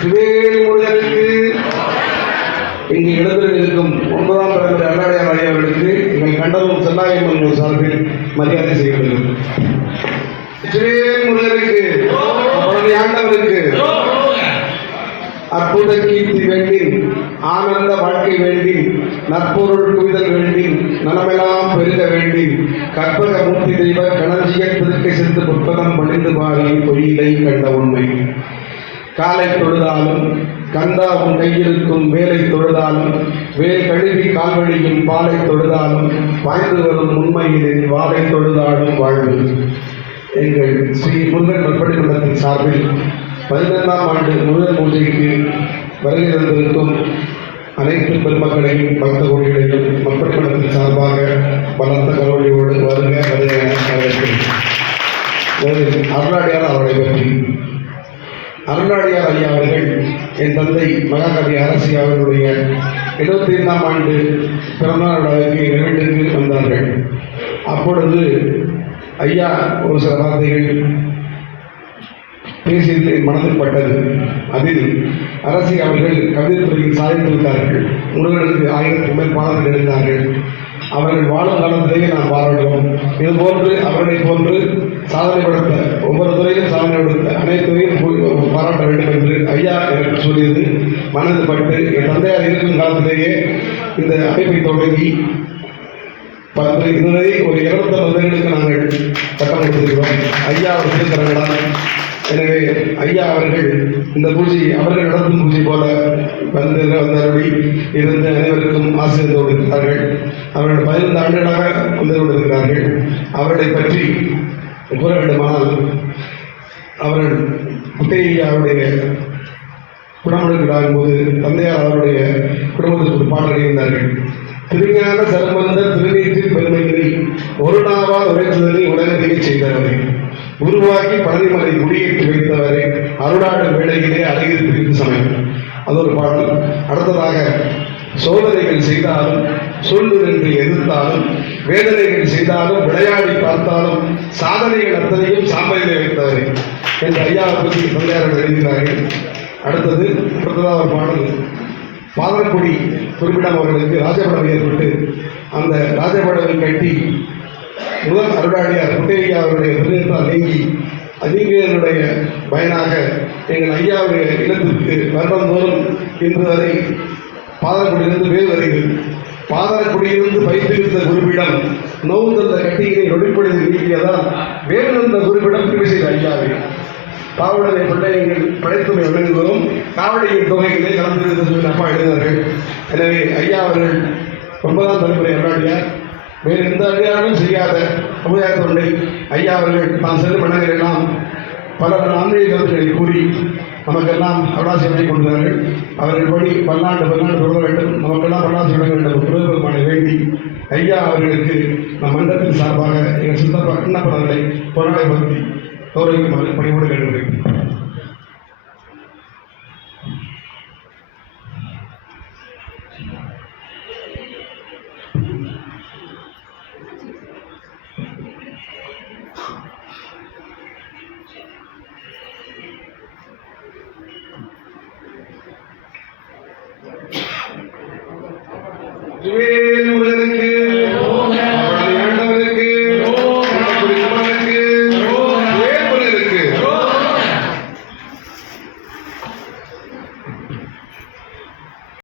திவேல் முருகனுக்கு இங்கு இடத்தில் இருக்கும் 9ஆம் தலைமுறை அண்ணாடியார் ஐயா அவர்களுக்கு எங்கள் கண்டதும் செல்லாயம்மன் சார்பில் மரியாதை செய்யப்படுகிறது. திவேல் முருகனுக்கு அவருடைய ஆண்டவருக்கு அற்புத கீர்த்தி வேண்டின், ஆனந்த வாழ்க்கை வேண்டின், நற்பொருள் குவிதல் வேண்டின், நலமெல்லாம் பெருக வேண்டின், கற்பக மூர்த்தி தெய்வ கணஞ்சிய திருக்கை சென்று புற்பதம் பணிந்து பாரி பொய்யிலை கண்ட உண்மை. காலை தொழுதாலும் கந்தா உன் கையிருக்கும் வேலை தொழுதாலும், வேல் கழுவி கால்வழியும் பாலை தொழுதாலும், பாய்ந்து வரும் உண்மையிலின் வாழை தொழுதாலும் வாழ்வு. எங்கள் ஸ்ரீ முருகன் நற்பணி மன்றத்தின் சார்பில் 15ஆம் ஆண்டு முருகன் பூஜைக்கு வருகை தந்திருக்கும் அனைத்து பெருமக்களையும் பக்த கோடிகளையும் நற்பணி மன்றத்தின் சார்பாக பலத்த கலோடியோடு வருக அருளாடியார் அவர்களை பற்றி. அருளாடியார் ஐயா அவர்கள் என் தந்தை மகாகவி அரசி அவர்களுடைய 75ஆம் ஆண்டு பிறந்தநாள் விழாவிற்கு எங்கள் வீட்டிற்கு வந்தார்கள். அப்பொழுது ஐயா ஒரு சில வார்த்தைகள் பேசியது மனதில் பட்டது. அதில் அரசி அவர்கள் கவிதைத்துறையில் சாதித்து விட்டார்கள். முருகனுக்கு 1000க்கு மேல் பாடல்கள் எழுதினார்கள். அவர்கள் வாழும் காலத்திலேயே நாம் பாராட்டுவோம். இதுபோன்று அவர்களை போன்று சாதனை படுத்த, ஒவ்வொரு துறையும் சாதனை படுத்த, அனைத்துறையும் பாராட்ட வேண்டும் என்று ஐயா எனக்கு சொல்லியது மனதில் பட்டு, என் தந்தையார் இருக்கும் காலத்திலேயே இந்த அமைப்பை தொடங்கி இதுவரை ஒரு 250 பேர்களுக்கு நாங்கள் பட்டம் கொடுத்திருக்கிறோம். ஐயா அவர் திருத்தரங்களால். எனவே ஐயா அவர்கள் இந்த பூஜை அவர்கள் நடத்தும் பூஜை போல வந்தபடி இருந்து அனைவருக்கும் ஆசிரியர் கொடுக்கிறார்கள். அவர்கள் 15 ஆண்டுகளாக வந்து கொண்டிருக்கிறார்கள். அவர்களை பற்றி கூற வேண்டுமானால், அவர்கள் முத்தையாவுடைய குடமுழுக்கு போது தந்தையார் அவருடைய குடும்பத்துக்கு ஒரு பாடல் எழுதினார்கள். திருஞான சம்பந்த திருநீற்றின் பெருமைகளை ஒரு நாவால் உரைத்துதலை உலகத்திலே செய்தவரை, உருவாக்கி பழனிமலை குடியேற்றி வைத்தவரை, அருளாடும் வேளையிலே அழகில் பிரித்து சமயம். அது ஒரு பாடல். அடுத்ததாக, சோதனைகள் செய்தாலும் சொல்லு என்று எதிர்த்தாலும், வேதனைகள் செய்தாலும் விளையாடி பார்த்தாலும், சாதனைகள் அத்தனையும் சாம்பலிலே வைத்தவரை என்று ஐயாவை பற்றி தந்தையார்கள் எழுதுகிறார்கள். அடுத்ததாக ஒரு பாடல். பாதக்குடி குறிப்பிடம் அவர்களுக்கு ராஜபடம் ஏற்பட்டு அந்த ராஜபடவை கட்டி முதல் அருளாடியார் முத்தையா அவருடைய திருநீற்றால் நீங்கியதனுடைய பயனாக எங்கள் ஐயாவுடைய இல்லத்திற்கு வருடந்தோறும் இன்று வரை பாதக்குடியிலிருந்து வேறு வருகிறது. பாதக்குடியிலிருந்து வைத்திருந்த குறிப்பிடம் நோவுந்தந்த கட்டியினை நொடிப்பொழுது நீக்கியதால் வேறு வந்த குறிப்பிடம் பிரிவு செய்த ஐயாவை பாவடனை பிள்ளைகள் படைத்துமை விளங்குவதும் காவடியின் தொகைகளே கலந்திருந்த சொல்லி அப்பா எழுதினார்கள். எனவே ஐயா அவர்கள் 9ஆம் தலைமுறை அருளாடியார். வேறு எந்த அடியாரும் செய்யாத சமுதாய தொண்டை ஐயா அவர்கள் தான் செல்லும் இடங்களெல்லாம் பல ஆன்மீக கருத்துக்களை கூறி நமக்கெல்லாம் அருளாசி வழங்கி கொண்டார்கள். அவர்கள் படி பல்லாண்டு தொடர வேண்டும், நமக்கெல்லாம் அருளாசி வழங்க வேண்டும் பெருமானை வேண்டி ஐயா அவர்களுக்கு நம் மன்றத்தின் சார்பாக எங்கள் சித்தப்பா விண்ணப்பங்களை பொருளை பற்றி கௌரவிக்குமாறு பணியோடு கேட்டுள்ளேன்.